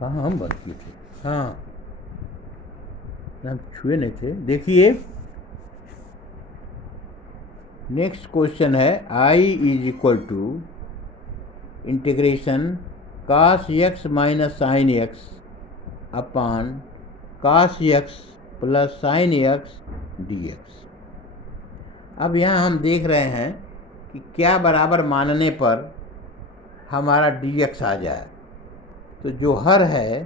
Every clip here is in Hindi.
कहाँ हम बंद किए थे? हाँ, हम छुए नहीं थे। देखिए, नेक्स्ट क्वेश्चन है I is equal to integration cos x minus sine x upon cos x plus sine x d x. अब यहाँ हम देख रहे हैं कि क्या बराबर मानने पर हमारा डी एक्स आ जाए। तो जो हर है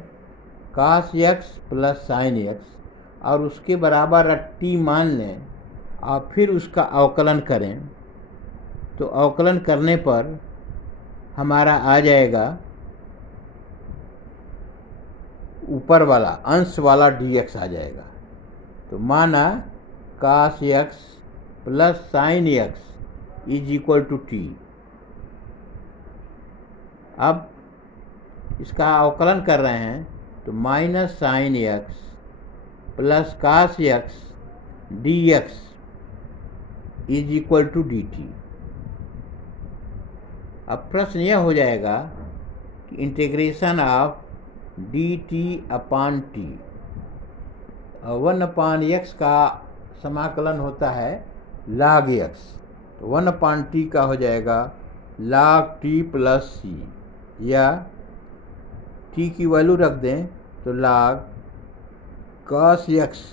कास एक्स प्लस साइन एक्स और उसके बराबर टी मान लें और फिर उसका अवकलन करें, तो अवकलन करने पर हमारा आ जाएगा ऊपर वाला अंश वाला डी एक्स आ जाएगा। तो माना cos x plus sine x is equal to t. अब इसका अवकलन कर रहे हैं तो minus sine x plus cos x d x is equal to d t. अब प्रश्न यह हो जाएगा कि integration of d t upon t, 1/x का समाकलन होता है log x, तो 1/t का हो जाएगा log t प्लस सी, या t की वैल्यू रख दें तो log cos x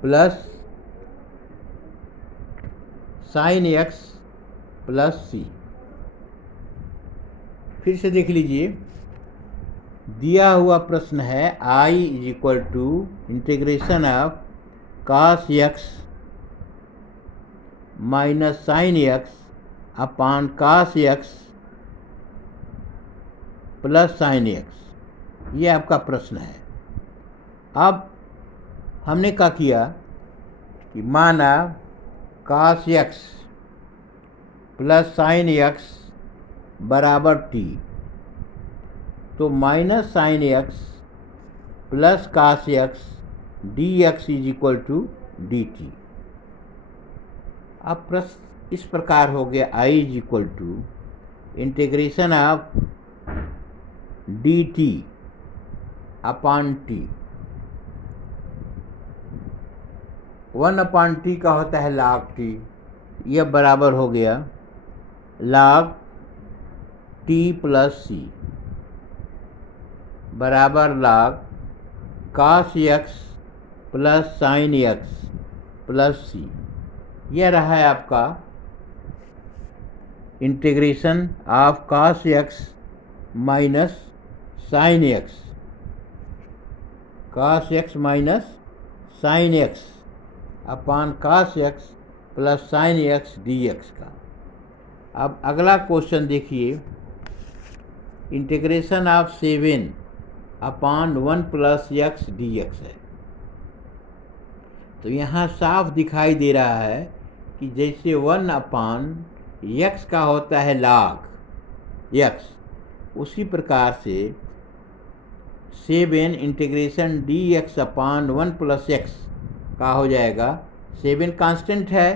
plus sine x plus C. फिर से देख लीजिए, दिया हुआ प्रश्न है I is equal to integration of cos x minus sine x upon cos x plus sine x, ये आपका प्रश्न है। अब हमने क्या किया कि माना cos x plus sine x बराबर टी, तो minus sine x plus cos x d x is equal to d t. अब प्रश्न इस प्रकार हो गया I is equal to integration of d t upon t, 1/t का होता है log t, यह बराबर हो गया log t प्लस सी बराबर log cos x plus sine x plus सी। यह रहा है आपका integration of cos x minus sine x, cos x minus sine x upon cos x plus sine x dx का। अब अगला क्वेश्चन देखिए, integration of 7 upon 1 plus x d x है। तो यहाँ साफ दिखाई दे रहा है कि जैसे 1 अपान एक्स का होता है log एक्स, उसी प्रकार से 7 इंटीग्रेशन डी एक्स अपान 1 प्लस एक्स का हो जाएगा। 7 कांस्टेंट है,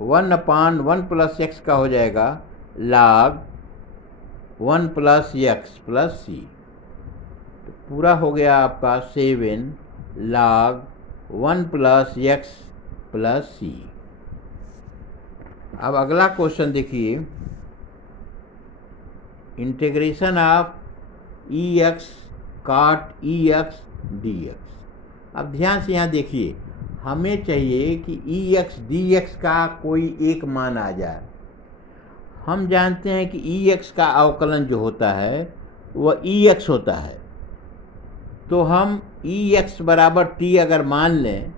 1/1 प्लस एक्स का हो जाएगा log 1 प्लस एक्स प्लस सी। तो पूरा हो गया आपका 7 log 1 plus x plus C. अब अगला क्वेश्चन देखिए, इंटीग्रेशन ऑफ ई एक्स काट ई एक्स डी एक्स। अब ध्यान से यहाँ देखिए, हमें चाहिए कि ई एक्स डी एक्स का कोई एक मान आ जाए। हम जानते हैं कि ई एक्स का अवकलन जो होता है वह ई एक्स होता है, तो हम ई एक्स बराबर टी अगर मान लें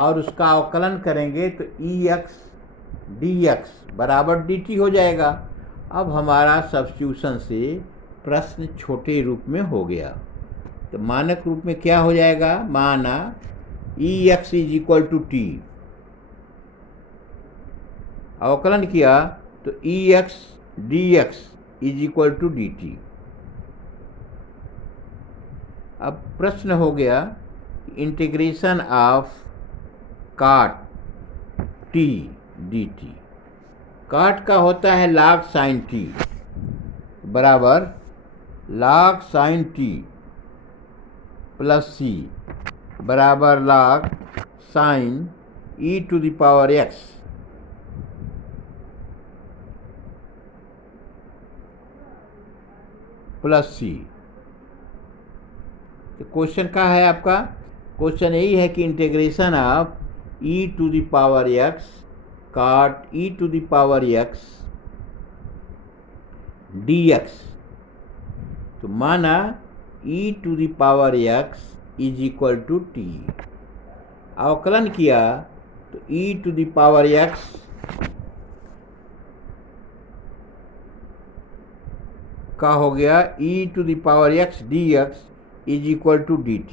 और उसका अवकलन करेंगे तो ई एक्स डी एक्स बराबर डी टी हो जाएगा। अब हमारा सब्स्टिट्यूशन से प्रश्न छोटे रूप में हो गया। तो मानक रूप में क्या हो जाएगा, माना e x is equal to t, अवकलन किया तो e x d x is equal to d t. अब प्रश्न हो गया integration of cot t d t. Cot का होता है log साइन टी बराबर log sin t plus c बराबर log sin e to the power x plus c। तो क्वेश्चन क्या है आपका? क्वेश्चन यही है कि integration of e to the power x cot e to the power x dx। तो माना e to the power x is equal to t। अवकलन किया तो e to the power x का हो गया e to the power x dx is equal to dt।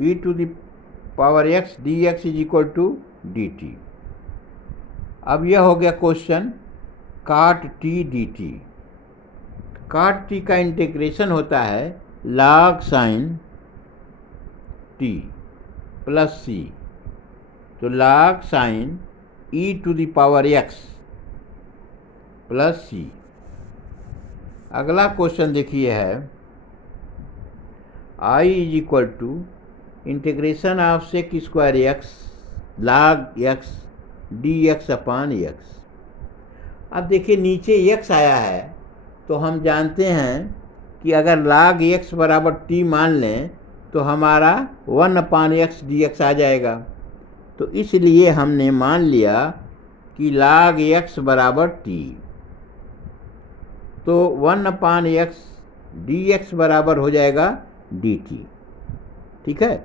e to the power x dx is equal to dt। अब यह हो गया question cot t dt। cot t का इंटीग्रेशन होता है log sin t plus c। तो log sin e to the power x plus c। अगला क्वेश्चन देखिए है I is equal to integration of sec square x log x dx upon x। अब देखिए नीचे x आया है तो हम जानते हैं कि अगर log x बराबर t मान लें तो हमारा 1 अपान x dx आ जाएगा। तो इसलिए हमने मान लिया कि log x बराबर t। तो 1 अपान x dx बराबर हो जाएगा dt। ठीक है।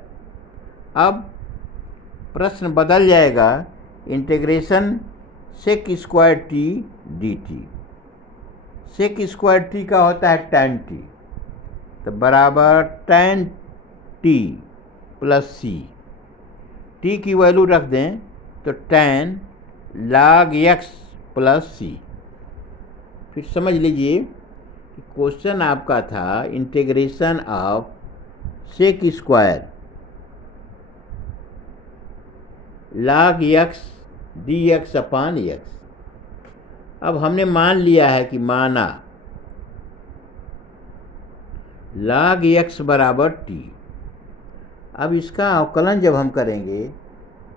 अब प्रश्न बदल जाएगा, integration sec square t dt। Sec square t का होता है tan t। तो बराबर tan t plus c। t की वैल्यू रख दें तो tan log x plus c। फिर समझ लीजिए कि क्वेश्चन आपका था integration of sec square log x dx upon x। अब हमने मान लिया है कि माना log x बराबर t। अब इसका अवकलन जब हम करेंगे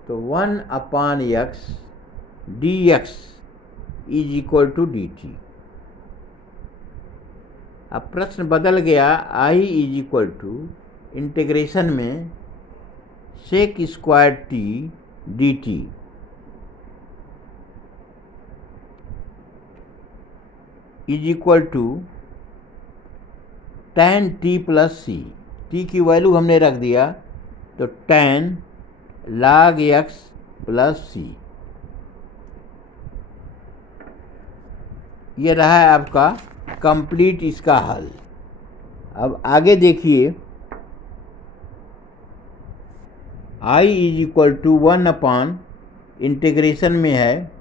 तो 1 upon x dx is equal to dt। अब प्रश्न बदल गया, I is equal to integration में sec square t dt is equal to tan t plus c। t की वैल्यू हमने रख दिया तो tan log x plus c। ये रहा है आपका कंप्लीट इसका हल। अब आगे देखिए, I is equal to 1 upon integration में है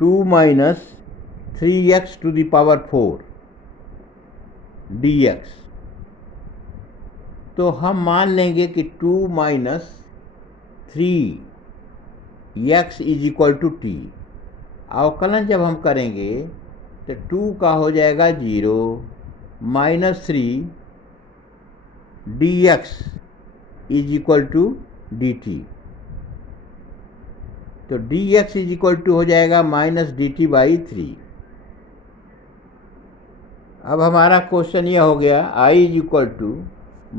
2 minus 3x to the power 4 dx। तो हम मान लेंगे कि 2 minus 3x is equal to t। अवकलन जब हम करेंगे तो 2 का हो जाएगा 0 minus 3 dx is equal to dt। तो dx इज इक्वल टू हो जाएगा माइनस dt बाई 3। अब हमारा क्वेश्चन यह हो गया, I is equal to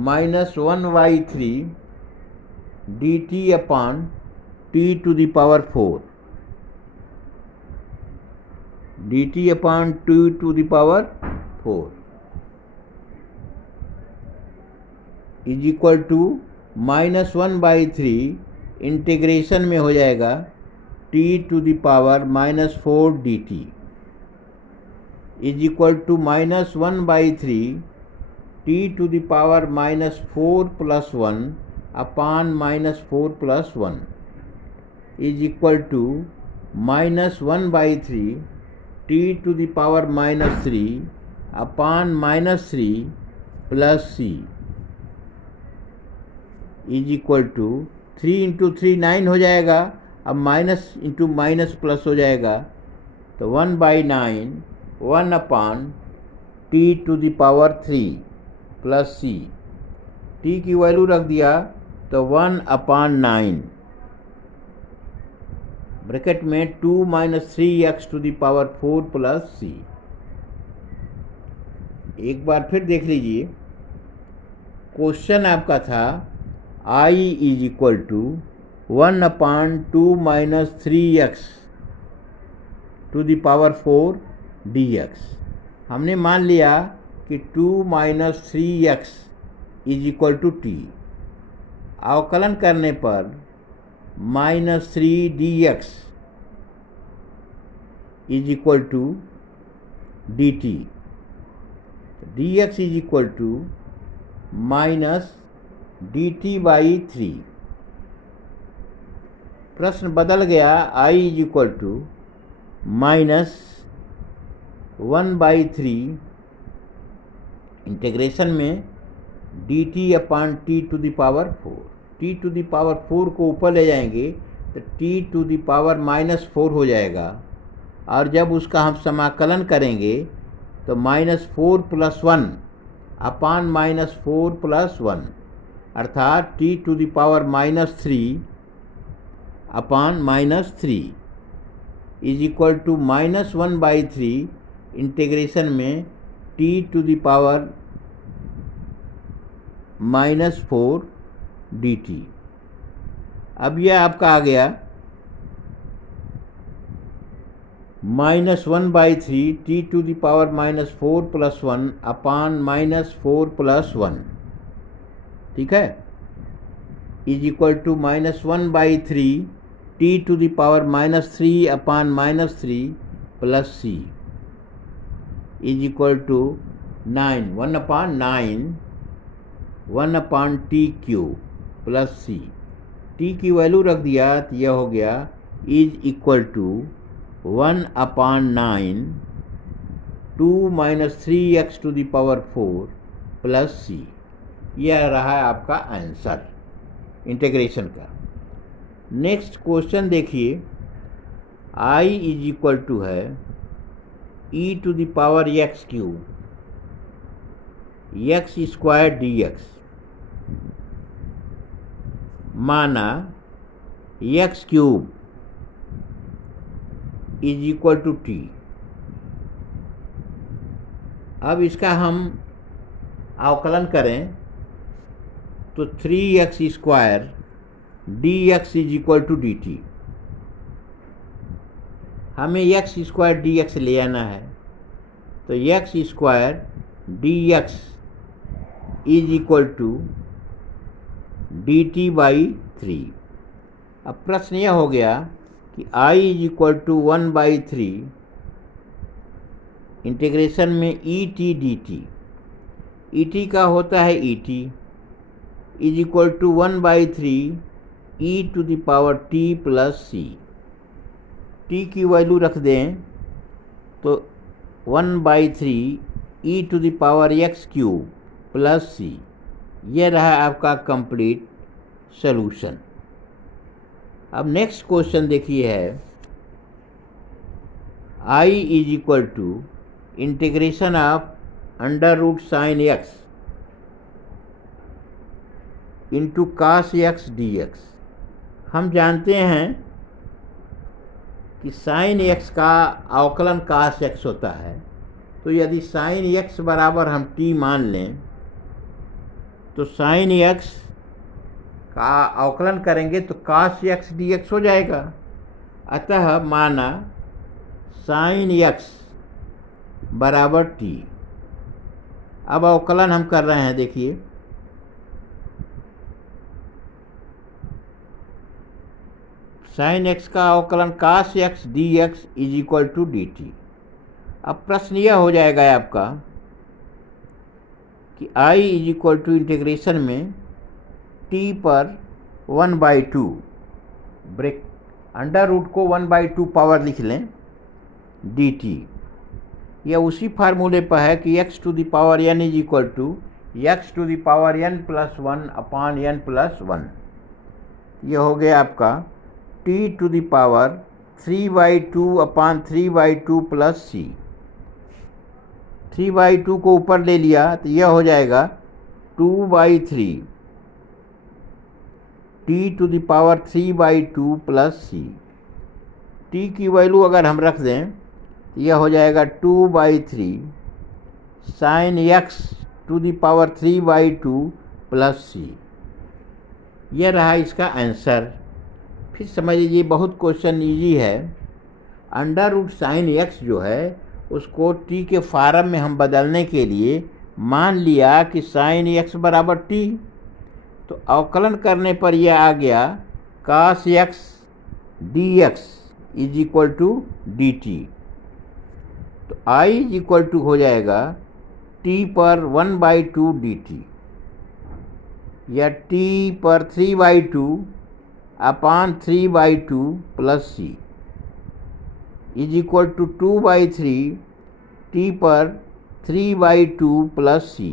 minus 1/3 dt upon t to the power 4 dt upon t to the power 4 is equal to minus 1/3 integration में हो जाएगा t to the power minus 4 dt is equal to minus 1/3 t to the power minus 4 plus 1 upon minus 4 plus 1 is equal to minus 1/3 t to the power minus 3 upon minus 3 plus c। Is equal to 3 into 3 9 हो जाएगा। अब माइनस इंटू माइनस प्लस हो जाएगा, तो 1/9 1 upon t to the power 3 plus C. T की वैल्यू रख दिया तो 1/9 ब्रैकेट में 2 - 3x to the power 4 plus C. एक बार फिर देख लीजिए, क्वेश्चन आपका था I is equal to 1/2 - 3x to the power 4 dx। हमने मान लिया कि 2 - 3x is equal to t. अवकलन करने पर -3 dx is equal to dt। dx is equal to -dt/3। प्रश्न बदल गया। I is equal to -1/3 integration में dt/t to the power 4। t to the power 4 को ऊपर ले जाएंगे तो t टू द पावर -4 हो जाएगा, और जब उसका हम समाकलन करेंगे तो -4 + 1 अपान -4 + 1, अर्थात t to the power -3 upon -3 is equal to -1/3 integration में t to the power -4 dt। अब यह आपका आ गया -1/3 t to the power -4 + 1 upon -4 + 1, ठीक है, is equal to -1/3 t to the power -3 upon -3 plus c is equal to 9 1/9 1/t³ plus C. T की वैल्यू रख दिया तो यह हो गया is equal to 1/9 2 - 3x to the power 4 plus सी। यह रहा है आपका आंसर इंटीग्रेशन का। नेक्स्ट क्वेश्चन देखिए, I इज इक्वल टू है e to the power x³ x² dx। माना x³ is equal to t। अब इसका हम अवकलन करें तो 3x² dx is equal to dt। हमें x² dx ले आना है, तो x² dx is equal to dt/3। अब प्रश्न यह हो गया कि I is equal to 1/3 integration में et dt। et का होता है et is equal to 1/3 e to the power t plus C. t की वैल्यू रख दें तो 1/3 e to the power x³ plus सी। यह रहा आपका कंप्लीट सॉल्यूशन। अब नेक्स्ट क्वेश्चन देखिए है, I is equal to integration of √sin x into cos x dx। हम जानते हैं कि sin x का अवकलन cos x होता है, तो यदि sin x बराबर हम t मान लें तो sin x का अवकलन करेंगे तो cos x dx हो जाएगा। अतः माना sin x बराबर t। अब अवकलन हम कर रहे हैं, देखिए sin x का अवकलन cos x dx is equal to dt। अब प्रश्न यह हो जाएगा आपका कि I is equal to integration में t पर 1/2 ब्रेक √ को 1/2 पावर लिख लें dt। यह उसी फार्मूले पर है कि x to the power n is equal to x to the power n plus 1 upon n plus 1। ये हो गया आपका t to the power 3/2 upon 3/2 plus c। 3/2 को ऊपर ले लिया तो यह हो जाएगा 2/3 t to the power 3/2 plus c। t की वैल्यू अगर हम रख दें तो यह हो जाएगा 2/3 sine x to the power 3/2 plus c। यह रहा इसका आंसर। फिर समझ लीजिए, बहुत क्वेश्चन इजी है। अंडर रूट साइन x जो है उसको t के फॉर्म में हम बदलने के लिए मान लिया कि साइन x बराबर t, तो अवकलन करने पर यह आ गया cos x dx is equal to dt। तो I इज इक्वल टू हो जाएगा t पर 1/2 dt या t पर 3/2 upon 3/2 plus c is equal to 2/3 t पर 3/2 plus c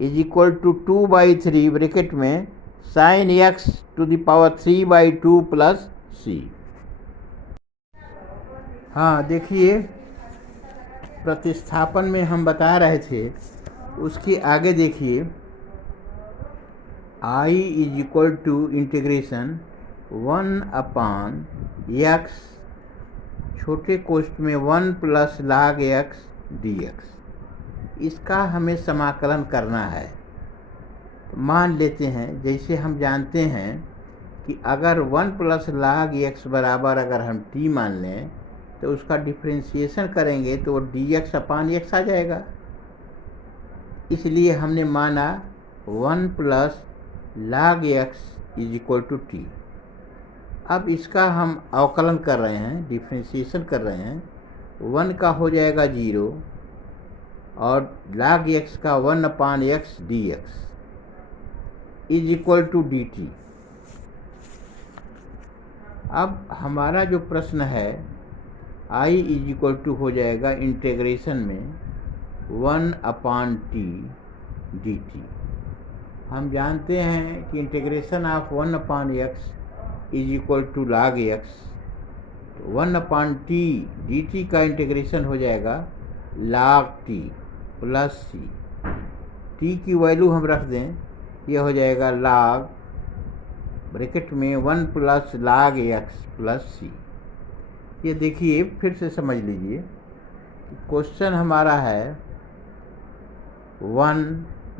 is equal to 2/3 bracket में sine x to the power 3/2 plus c। हाँ देखिए, प्रतिस्थापन में हम बता रहे थे, उसके आगे देखिए I is equal to integration 1 upon x छोटे कोष्ठ में 1 प्लस log x dx। इसका हमें समाकलन करना है। तो मान लेते हैं, जैसे हम जानते हैं कि अगर 1 प्लस log x बराबर अगर हम t मान लें तो उसका डिफ्रेंशिएशन करेंगे तो dx अपान x आ जाएगा। इसलिए हमने माना 1 plus log x is equal to t। अब इसका हम अवकलन कर रहे हैं, डिफ्रेंशिएशन कर रहे हैं। 1 का हो जाएगा 0 और log x का 1 upon x dx is equal to dt। अब हमारा जो प्रश्न है, I इज इक्वल टू हो जाएगा इंटीग्रेशन में 1 अपान t dt। हम जानते हैं कि integration of 1 upon x is equal to log x। तो 1 अपान t dt का इंटीग्रेशन हो जाएगा log t plus c। t की वैल्यू हम रख दें, यह हो जाएगा log ब्रैकेट में 1 plus log x plus c। ये देखिए, फिर से समझ लीजिए, क्वेश्चन हमारा है 1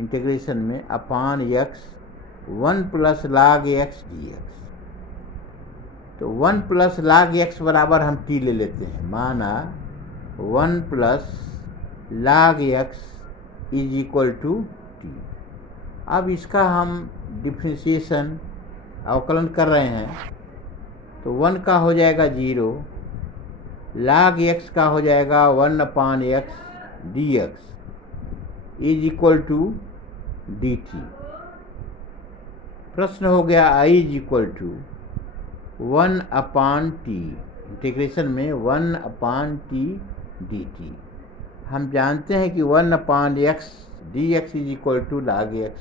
इंटीग्रेशन में अपान x 1 plus log x dx। तो 1 प्लस log x बराबर हम t ले लेते हैं। माना 1 plus log x is equal to t। अब इसका हम डिफ्रेंशिएशन अवकलन कर रहे हैं, तो 1 का हो जाएगा 0, log x का हो जाएगा 1 upon x dx is equal to dt। प्रश्न हो गया I is equal to 1 upon t integration में 1 अपान t dt। हम जानते हैं कि 1 upon x dx is equal to log x।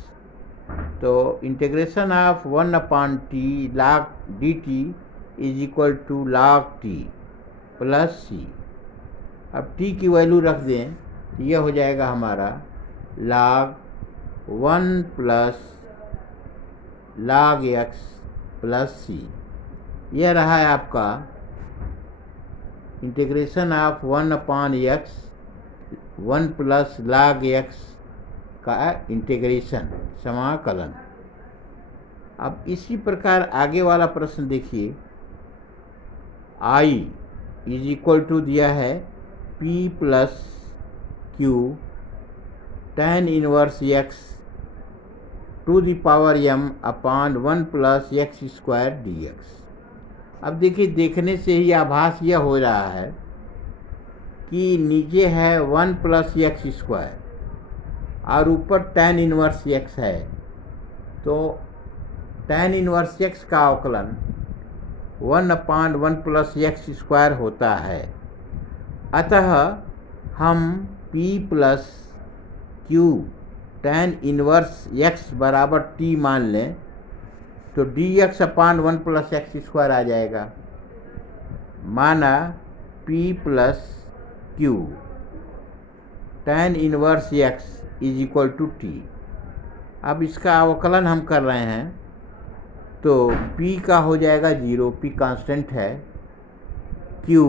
तो integration of 1 upon t log dt is equal to log t plus c। अब t की वैल्यू रख दें तो यह हो जाएगा हमारा log 1 plus log x plus c। यह रहा है आपका integration of 1 upon x 1 plus log x का इंटीग्रेशन समाकलन। अब इसी प्रकार आगे वाला प्रश्न देखिए। I इज इक्वल टू दिया है p plus q tan inverse x to the power m upon 1 plus x square dx। अब देखिए, देखने से ही आभास यह हो रहा है कि नीचे है 1 प्लस x स्क्वायर और ऊपर tan इनवर्स x है। तो tan इनवर्स x का अवकलन 1 अपान 1 प्लस x स्क्वायर होता है। अतः हम p plus q tan inverse x बराबर t मान लें तो dx upon 1 plus x square आ जाएगा। माना p plus q tan inverse x is equal to t. अब इसका अवकलन हम कर रहे हैं तो p का हो जाएगा 0, p कांस्टेंट है। q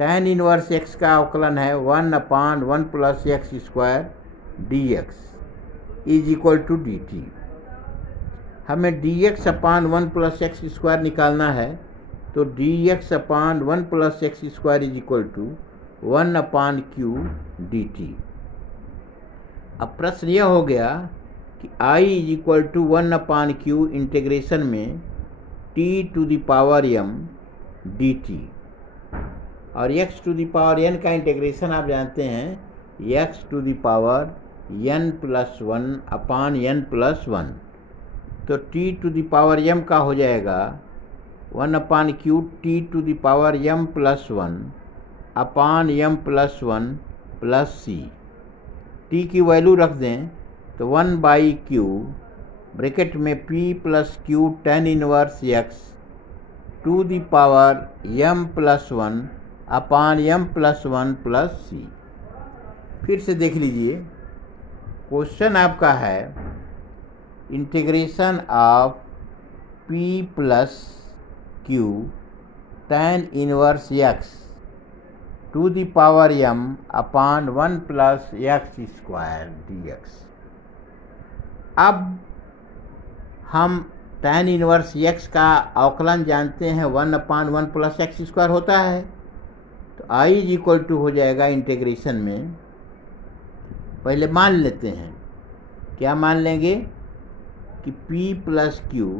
tan इनवर्स x का अवकलन है 1 upon 1 plus x square dx is equal to dt। हमें dx upon 1 plus x square निकालना है तो dx upon 1 plus x square is equal to 1 upon q dt। अब प्रश्न यह हो गया कि i is equal to 1 upon q integration में t to the power m dt, और x to the power n का इंटीग्रेशन आप जानते हैं x to the power n plus 1 upon n plus 1। तो t to the power m का हो जाएगा 1 upon q t to the power m plus 1 upon m plus 1 plus c। t की वैल्यू रख दें तो 1 बाई क्यू ब्रैकेट में p plus q tan inverse x to the power m plus 1 upon m plus 1 plus c। फिर से देख लीजिए, क्वेश्चन आपका है integration of p plus q tan inverse x to the power m upon 1 plus x square dx। अब हम tan इनवर्स x का अवकलन जानते हैं 1 अपान 1 प्लस एक्स स्क्वायर होता है। तो i इज इक्वल टू हो जाएगा इंटीग्रेशन में, पहले मान लेते हैं, क्या मान लेंगे कि p plus q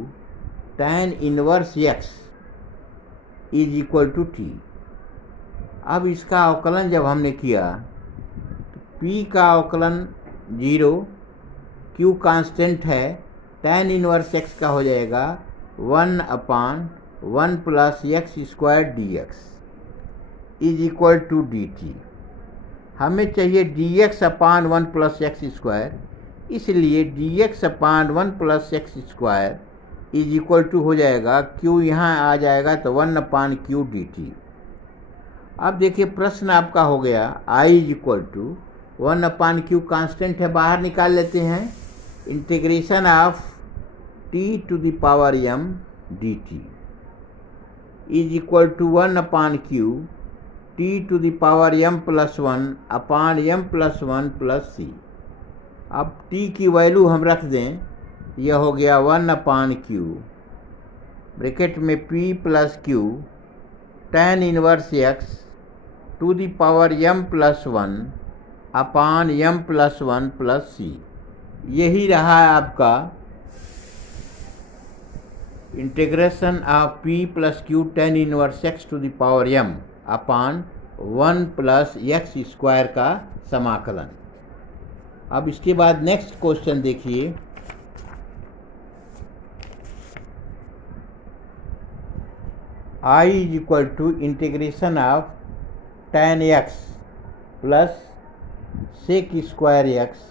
tan inverse x is equal to t. अब इसका अवकलन जब हमने किया तो p का अवकलन 0, q कांस्टेंट है, tan इनवर्स x का हो जाएगा 1 upon 1 plus x square dx is equal to dt। हमें चाहिए dx upon 1 plus x square, इसलिए dx upon 1 plus x square is equal to हो जाएगा q यहाँ आ जाएगा तो 1 अपान क्यू dt। अब देखिए प्रश्न आपका हो गया i is equal to 1 upon q constant है, बाहर निकाल लेते हैं, integration of t to the power m dt is equal to 1 upon q t to the power m plus 1 upon m plus 1 plus c। अब t की वैल्यू हम रख दें, यह हो गया 1 अपान क्यू ब्रैकेट में p plus q tan inverse x to the power m plus 1 upon m plus 1 plus c। यही रहा आपका integration of p plus q tan inverse x to the power m upon 1 plus x square का समाकलन। अब इसके बाद नेक्स्ट क्वेश्चन देखिए, i is equal to integration of tan x plus sec square x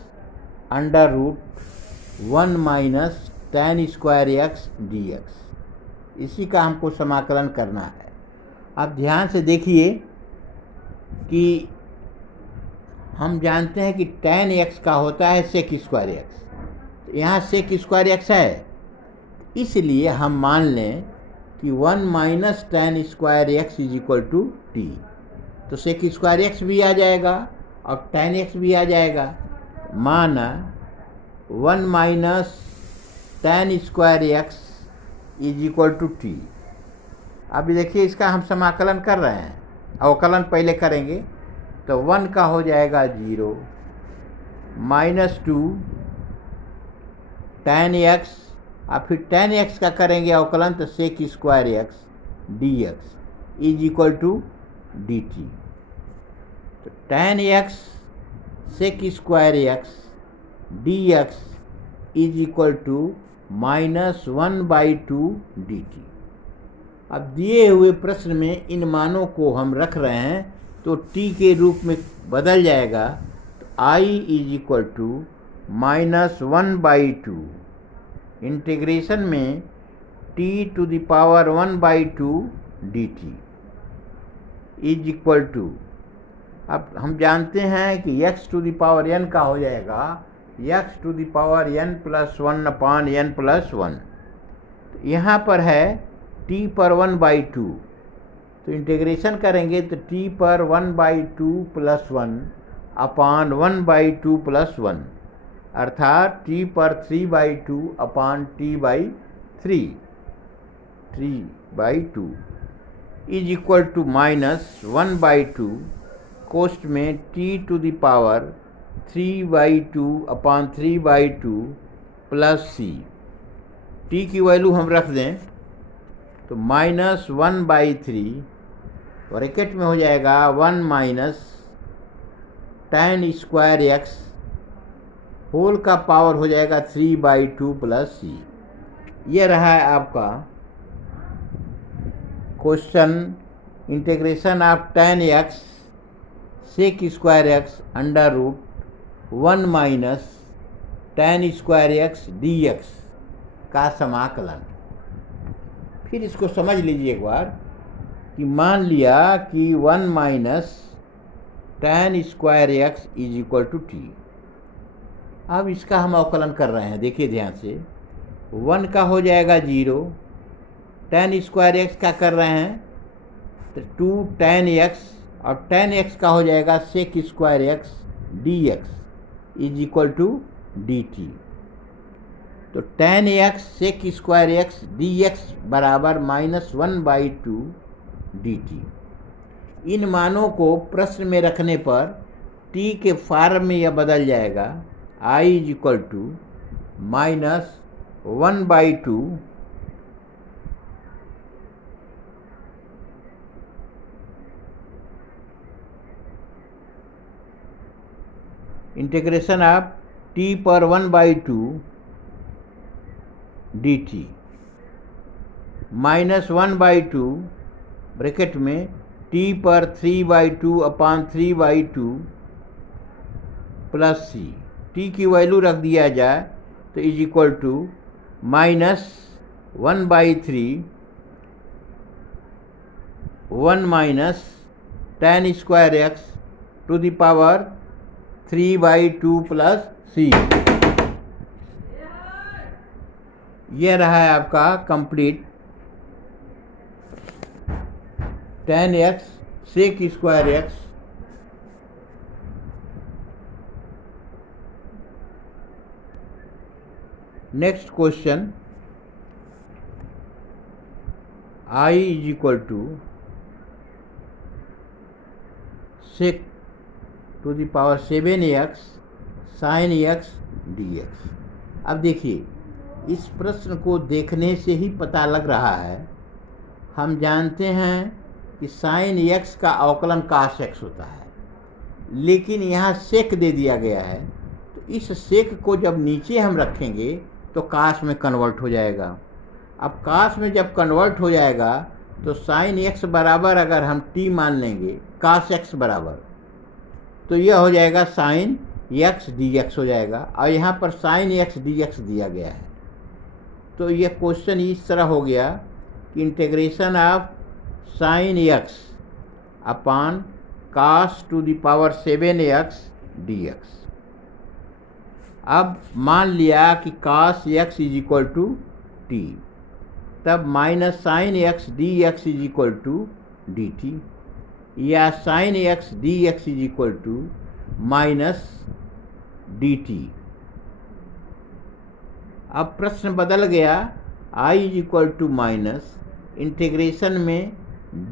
under root 1 minus tan square x dx। इसी का हमको समाकलन करना है। आप ध्यान से देखिए कि हम जानते हैं कि tan x का होता है सेक स्क्वायर x, तो यहाँ सेक स्क्वायर x है, इसलिए हम मान लें कि 1 minus tan square x is equal to t. तो सेक स्क्वायर x भी आ जाएगा और tan x भी आ जाएगा। माना 1 minus tan square x is equal to t. अभी देखिए इसका हम समाकलन कर रहे हैं, अवकलन पहले करेंगे तो 1 का हो जाएगा 0 माइनस 2 tan x, और फिर tan x का करेंगे अवकलन तो sec square x dx is equal to dt। तो tan x sec square x dx is equal to minus 1/2 dt। अब दिए हुए प्रश्न में इन मानों को हम रख रहे हैं तो t के रूप में बदल जाएगा। तो i is equal to -1/2 integration में t⁻⁴ dt is equal to, अब हम जानते हैं कि x⁴n का हो जाएगा x⁴n+1/n+1। तो यहाँ पर है t⁻⁴ तो इंटीग्रेशन करेंगे तो t⁻⁴ +1/1/2+1 अर्थात t⁻3/2/3 इज इक्वल टू -1/2 कोष्ठ में t⁻3/2/3/2 प्लस c। t की वैल्यू हम रख दें तो -1/3 ब्रैकेट में हो जाएगा 1 - tan² x होल का पावर हो जाएगा 3/2 प्लस c। ये रहा है आपका question. Integration of tan x sec² x √1 - tan² x dx का समाकलन। फिर इसको समझ लीजिए एक बार कि मान लिया कि 1 - tan² x is equal to t। अब इसका हम अवकलन कर रहे हैं, देखिए ध्यान से। 1 का हो जाएगा 0, tan² x का कर रहे हैं तो 2 tan x और tan x का हो जाएगा sec² x dx is equal to dt। तो tan x sec² x dx बराबर -1/2 dt। इन मानों को प्रश्न में रखने पर t के फॉर्म में यह बदल जाएगा I is equal to -1/2 integration of t⁻⁴ dt -1/2 bracket में t⁻3/2/3/2 प्लस c। t की वैल्यू रख दिया जाए तो is equal to -1/3 1 - tan² x ⁵3/2 plus c। यह रहा है आपका complete tan x sec² x next question I is equal to sec⁷x sin x dx। अब देखिए, इस प्रश्न को देखने से ही पता लग रहा है, हम जानते हैं कि sin x का अवकलन cos x होता है, लेकिन यहाँ sec दे दिया गया है तो इस sec को जब नीचे हम रखेंगे तो cos में कन्वर्ट हो जाएगा। अब cos में जब कन्वर्ट हो जाएगा तो sin x बराबर अगर हम t मान लेंगे cos x बराबर, तो यह हो जाएगा sin x dx हो जाएगा और यहाँ पर sin x dx दिया गया है। तो यह क्वेश्चन इस तरह हो गया कि integration of sin x upon cos⁷x dx। अब मान लिया कि cos x is equal to t, तब -sin x dx is equal to dt या sin x dx is equal to -dt। अब प्रश्न बदल गया, I is equal to minus integration में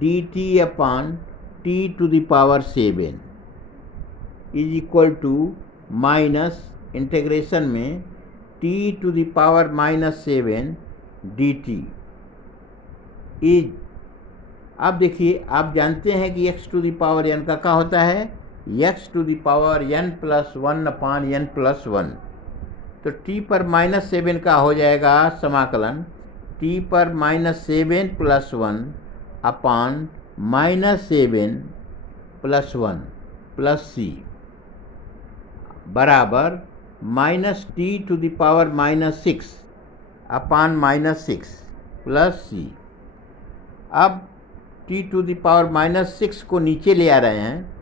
dt upon t⁷ is equal to minus integration में t⁻⁷ dt इज। अब देखिए, आप जानते हैं कि x⁴n का क्या होता है, x⁴n+1/n+1। तो t⁻⁷ का हो जाएगा समाकलन t⁻⁷ +1 अपान -7 +1 प्लस c बराबर minus T to the power -6 upon -6 plus C. अब टी टू द पावर -6 को नीचे ले आ रहे हैं,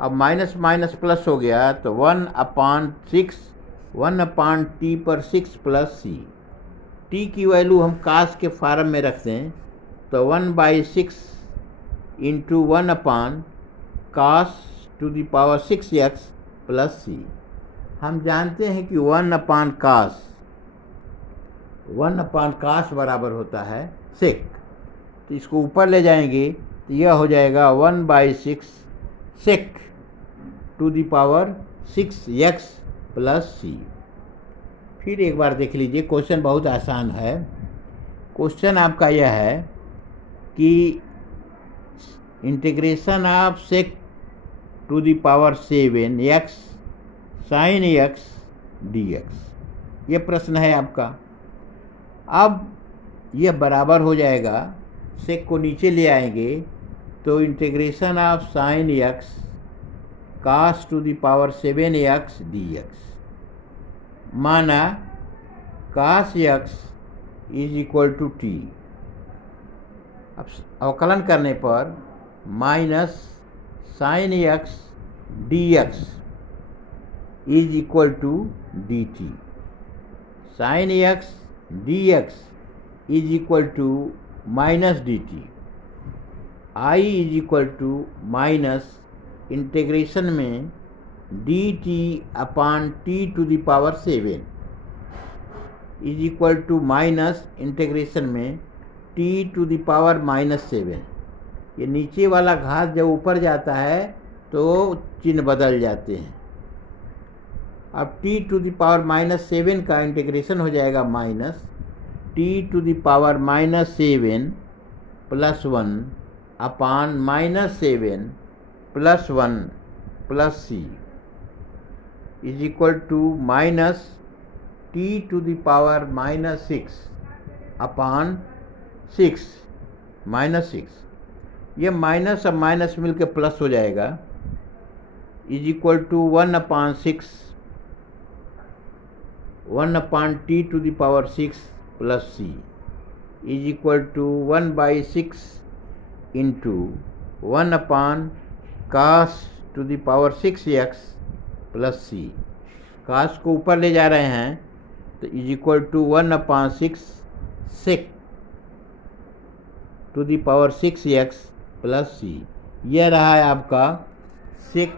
अब माइनस माइनस प्लस हो गया तो 1/6 1/t पर 6 प्लस सी। टी की वैल्यू हम कास के फार्म में रखते हैं तो 1/6 into 1/cos to the power 6x plus C. हम जानते हैं कि 1/cos बराबर होता है सेक, तो इसको ऊपर ले जाएंगे तो यह हो जाएगा 1/6 sec to the power 6x plus C. फिर एक बार देख लीजिए, क्वेश्चन बहुत आसान है। क्वेश्चन आपका यह है कि integration of sec to the power 7x sin x dx, ये प्रश्न है आपका। अब यह बराबर हो जाएगा, सेक को नीचे ले आएंगे तो integration of sin x cos to the power 7x dx, माना cos x is equal to t. अब अवकलन करने पर minus sin x dx is equal to d t. sin x dx is equal to minus d t. I is equal to minus integration में d t upon t to the power 7 is equal to minus integration में टी टू द पावर -7। ये नीचे वाला घात जब ऊपर जाता है तो चिन्ह बदल जाते हैं। अब टी टू द पावर -7 का इंटीग्रेशन हो जाएगा minus T to the power -7 plus 1 upon -7 plus 1 plus c is equal to minus T to the power -6 upon 6 -6। ये माइनस अब माइनस मिलकर प्लस हो जाएगा, is equal to 1/6 1/t to the power 6 plus c is equal to 1/6 into 1/cos to the power 6x plus c. Cos को ऊपर ले जा रहे हैं तो is equal to 1/6 sec to the power 6x plus सी। यह रहा है आपका सेक